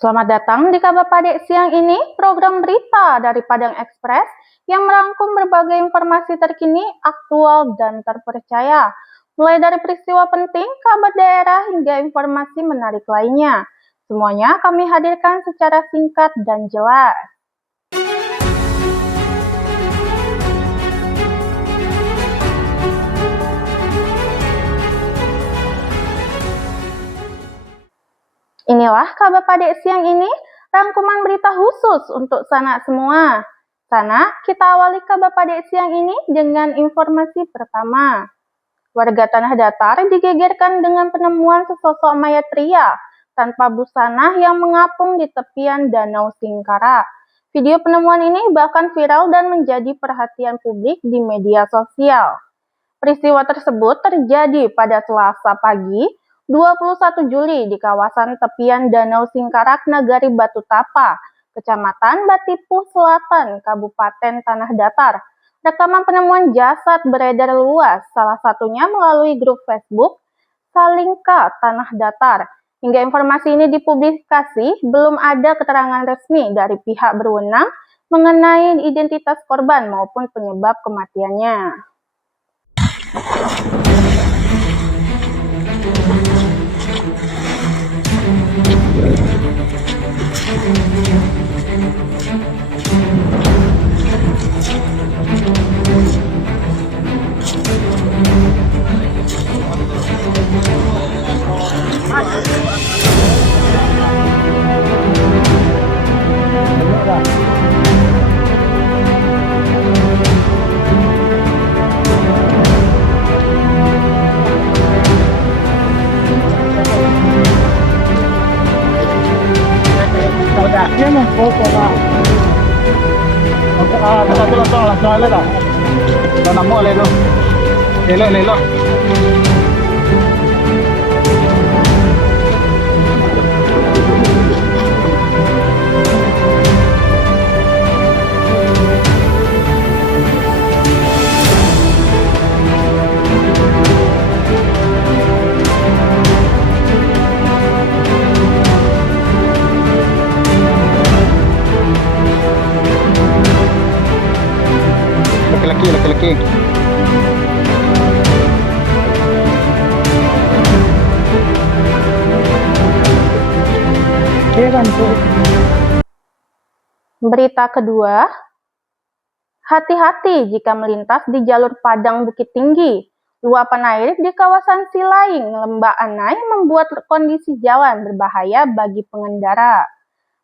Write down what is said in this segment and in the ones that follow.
Selamat datang di Kabar Padek siang ini, program berita dari Padang Express yang merangkum berbagai informasi terkini, aktual, dan terpercaya. Mulai dari peristiwa penting, kabar daerah, hingga informasi menarik lainnya. Semuanya kami hadirkan secara singkat dan jelas. Inilah Kabar Padek siang ini, rangkuman berita khusus untuk sanak semua. Sana, kita awali Kabar Padek siang ini dengan informasi pertama. Warga Tanah Datar digegerkan dengan penemuan sesosok mayat pria tanpa busana yang mengapung di tepian Danau Singkara. Video penemuan ini bahkan viral dan menjadi perhatian publik di media sosial. Peristiwa tersebut terjadi pada Selasa pagi, 21 Juli di kawasan tepian Danau Singkarak, Nagari Batu Tapa, Kecamatan Batipuh Selatan, Kabupaten Tanah Datar. Rekaman penemuan jasad beredar luas, salah satunya melalui grup Facebook Salingka Tanah Datar. Hingga informasi ini dipublikasi, belum ada keterangan resmi dari pihak berwenang mengenai identitas korban maupun penyebab kematiannya. Yan ang photo na. Langsung aja dah. Dah namo lelo. Lelo. Laki-laki. Berita kedua, hati-hati jika melintas di jalur Padang Bukit Tinggi. Luapan air di kawasan Silaing, Lembah Anai membuat kondisi jalan berbahaya bagi pengendara.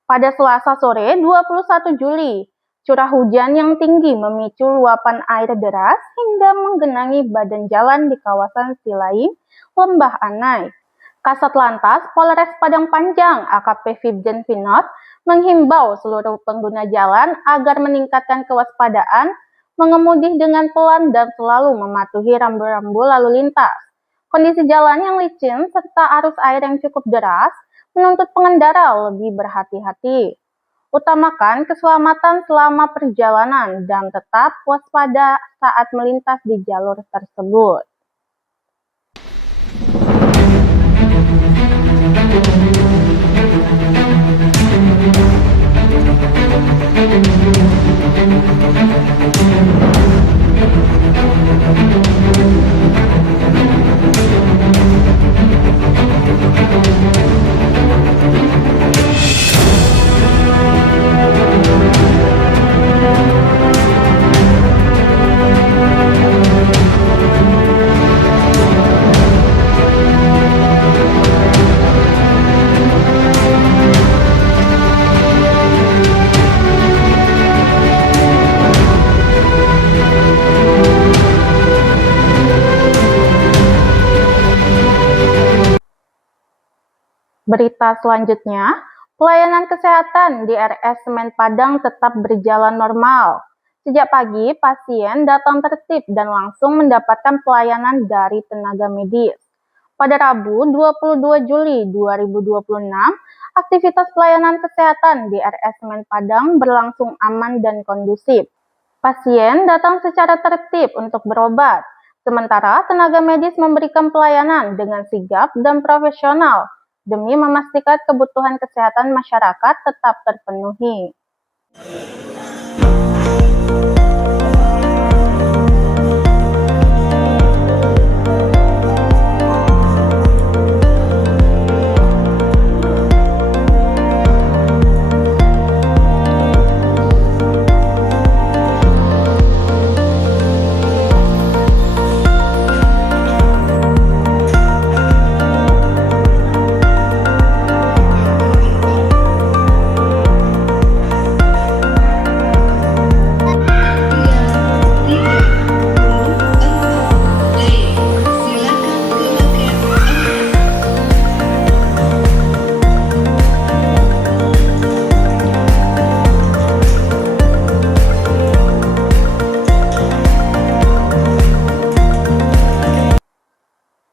Pada Selasa sore 21 Juli, curah hujan yang tinggi memicu luapan air deras hingga menggenangi badan jalan di kawasan Silaing, Lembah Anai. Kasat Lantas Polres Padang Panjang AKP Fibjen Vinod menghimbau seluruh pengguna jalan agar meningkatkan kewaspadaan, mengemudi dengan pelan dan selalu mematuhi rambu-rambu lalu lintas. Kondisi jalan yang licin serta arus air yang cukup deras menuntut pengendara lebih berhati-hati. Utamakan keselamatan selama perjalanan dan tetap waspada saat melintas di jalur tersebut. Berita selanjutnya, pelayanan kesehatan di RS Semen Padang tetap berjalan normal. Sejak pagi, pasien datang tertib dan langsung mendapatkan pelayanan dari tenaga medis. Pada Rabu 22 Juli 2026, aktivitas pelayanan kesehatan di RS Semen Padang berlangsung aman dan kondusif. Pasien datang secara tertib untuk berobat, sementara tenaga medis memberikan pelayanan dengan sigap dan profesional. demi memastikan kebutuhan kesehatan masyarakat tetap terpenuhi.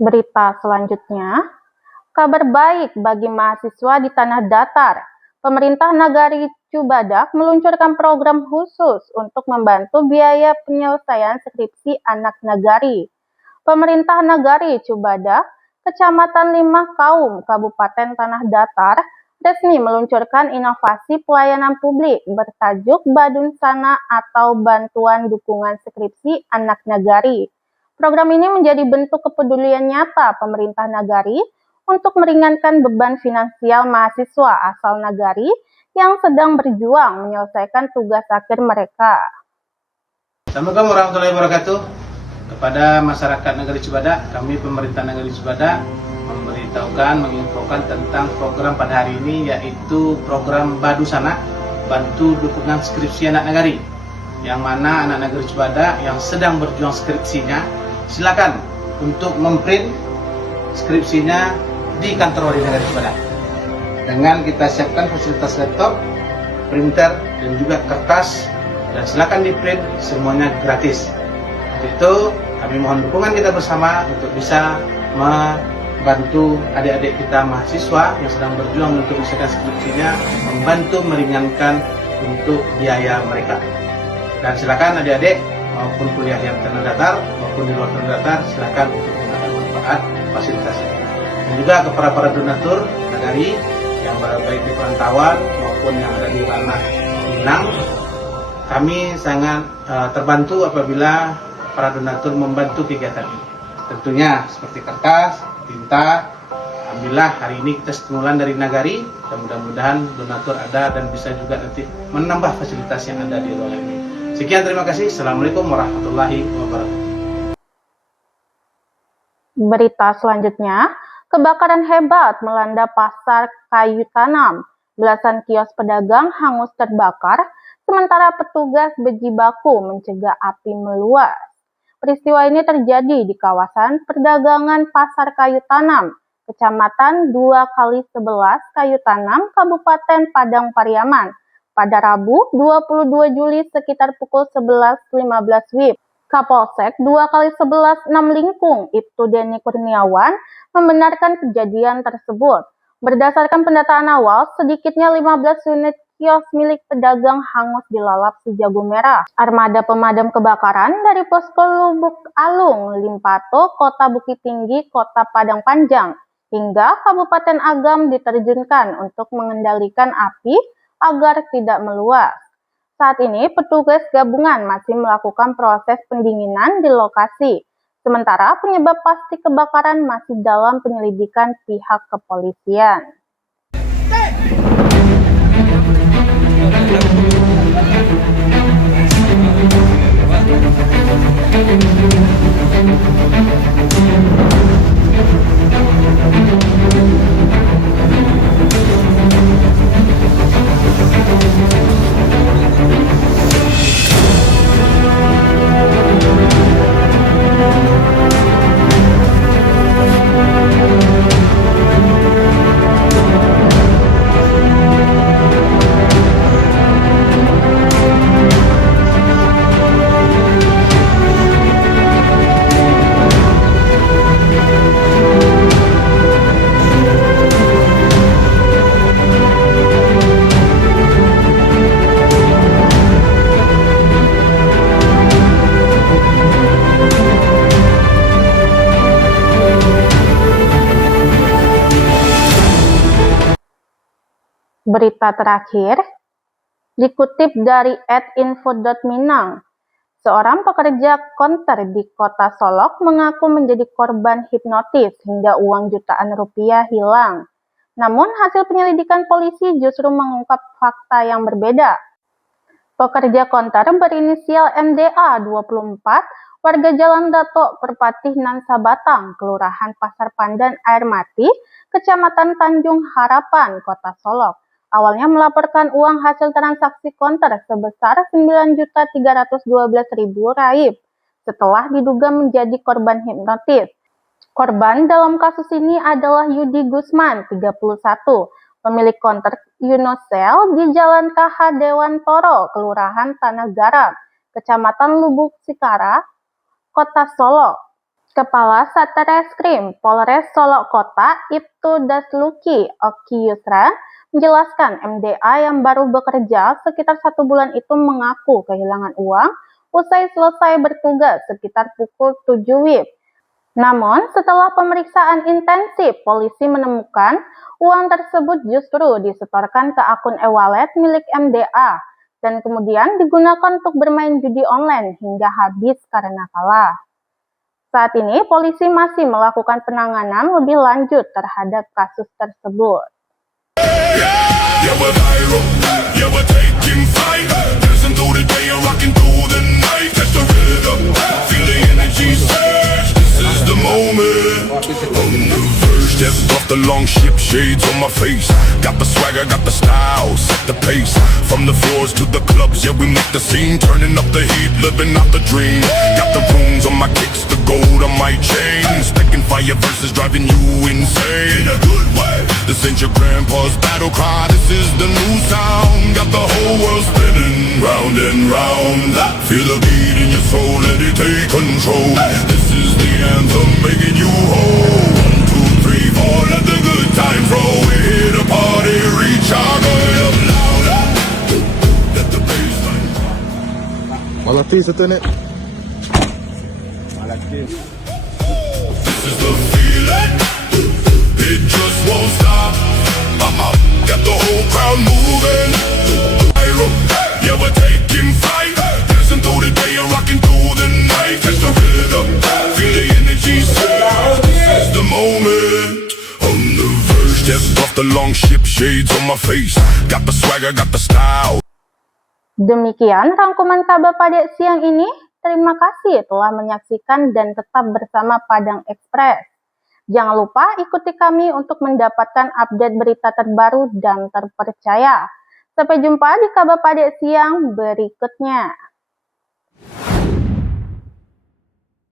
Berita selanjutnya, kabar baik bagi mahasiswa di tanah datar. Pemerintah Nagari Cibadak meluncurkan program khusus untuk membantu biaya penyelesaian skripsi anak nagari. Pemerintah Nagari Cibadak, Kecamatan Limah Kaum, Kabupaten Tanah Datar, resmi meluncurkan inovasi pelayanan publik bertajuk Badun Sana atau Bantuan Dukungan Skripsi Anak Nagari. Program ini menjadi bentuk kepedulian nyata pemerintah Nagari untuk meringankan beban finansial mahasiswa asal Nagari yang sedang berjuang menyelesaikan tugas akhir mereka. Assalamualaikum warahmatullahi wabarakatuh. Kepada masyarakat Nagari Cibadak, kami pemerintah Nagari Cibadak menginfokan tentang program pada hari ini, yaitu program Badu Sana, Bantu Dukungan Skripsi Anak Nagari. Yang mana anak Nagari Cibadak yang sedang berjuang skripsinya, silakan untuk memprint skripsinya di kantor Wali Nagari Cibadak. Dengan kita siapkan fasilitas laptop, printer, dan juga kertas, dan silakan di print, semuanya gratis. Untuk itu kami mohon dukungan kita bersama untuk bisa membantu adik-adik kita mahasiswa yang sedang berjuang untuk menyelesaikan skripsinya, membantu meringankan untuk biaya mereka. Dan silakan adik-adik maupun kuliah yang tanah datar maupun di luar tanah datar, silakan untuk menggunakan manfaat fasilitas ini. Dan juga kepada para donatur Nagari yang baik di perantauan maupun yang ada di ranah Minang, kami sangat terbantu apabila para donatur membantu kegiatan ini. Tentunya seperti kertas, tinta. Alhamdulillah hari ini kita stimulan dari Nagari, dan mudah-mudahan donatur ada dan bisa juga nanti menambah fasilitas yang ada di ruangan ini. Sekian, terima kasih. Assalamualaikum warahmatullahi wabarakatuh. Berita selanjutnya, kebakaran hebat melanda pasar kayu tanam. Belasan kios pedagang hangus terbakar, sementara petugas berjibaku mencegah api meluas. Peristiwa ini terjadi di kawasan perdagangan Pasar Kayu Tanam, Kecamatan 2x11 Kayu Tanam, Kabupaten Padang Pariaman, pada Rabu 22 Juli sekitar pukul 11.15 WIB. Kapolsek 2x11 6 Lingkung, Ibtu Denny Kurniawan, membenarkan kejadian tersebut. Berdasarkan pendataan awal, sedikitnya 15 unit kios milik pedagang hangus dilalap si jago merah. Armada pemadam kebakaran dari Posko Lubuk Alung, Limpato, Kota Bukit Tinggi, Kota Padang Panjang, hingga Kabupaten Agam diterjunkan untuk mengendalikan api agar tidak meluas. Saat ini petugas gabungan masih melakukan proses pendinginan di lokasi. Sementara penyebab pasti kebakaran masih dalam penyelidikan pihak kepolisian. Berita terakhir dikutip dari @info.minang. Seorang pekerja konter di Kota Solok mengaku menjadi korban hipnotis hingga uang jutaan rupiah hilang. Namun hasil penyelidikan polisi justru mengungkap fakta yang berbeda. Pekerja konter berinisial MDA 24, warga Jalan Dato Perpatih Nansa Batang, Kelurahan Pasar Pandan Air Mati, Kecamatan Tanjung Harapan, Kota Solok, awalnya melaporkan uang hasil transaksi konter sebesar Rp9.312.000 raib setelah diduga menjadi korban hipnotis. Korban dalam kasus ini adalah Yudi Gusman, 31, pemilik konter Yunosel di Jalan KH Dewan Toro, Kelurahan Tanah Garam, Kecamatan Lubuk Sikara, Kota Solok. Kepala Satreskrim Polres Solok Kota, Ibtu Dasluki Oki Yusra, menjelaskan MDA yang baru bekerja sekitar 1 bulan itu mengaku kehilangan uang usai selesai bertugas sekitar pukul 7 WIB. Namun, setelah pemeriksaan intensif, polisi menemukan uang tersebut justru disetorkan ke akun e-wallet milik MDA dan kemudian digunakan untuk bermain judi online hingga habis karena kalah. Saat ini, polisi masih melakukan penanganan lebih lanjut terhadap kasus tersebut. Stepped off the long ship, shades on my face. Got the swagger, got the style, set the pace. From the floors to the clubs, yeah, we make the scene. Turning up the heat, living out the dream. Got the runes on my kicks, the gold on my chain. Stacking fire verses driving you insane. In a good way. This ain't your grandpa's battle cry, this is the new sound. Got the whole world spinning round and round. Feel the beat in your soul, let it take control. This is the anthem making you whole. Let the good times roll. We're here to party, reach our goal up louder. Let the bassline drop. Malati satu ni. This is the feeling. It just won't stop. Got the whole crowd moving. Yeah, we're taking flight. Dancing through the day and rocking through the night. Catch the rhythm, feel the energy surge. This is the moment. On the verge, stepped off the long ship, shades on my face. Got the swagger, got the style. Demikian rangkuman kabar pada siang ini. Terima kasih telah menyaksikan dan tetap bersama Padang Express. Jangan lupa ikuti kami untuk mendapatkan update berita terbaru dan terpercaya. Sampai jumpa di kabar pada siang berikutnya.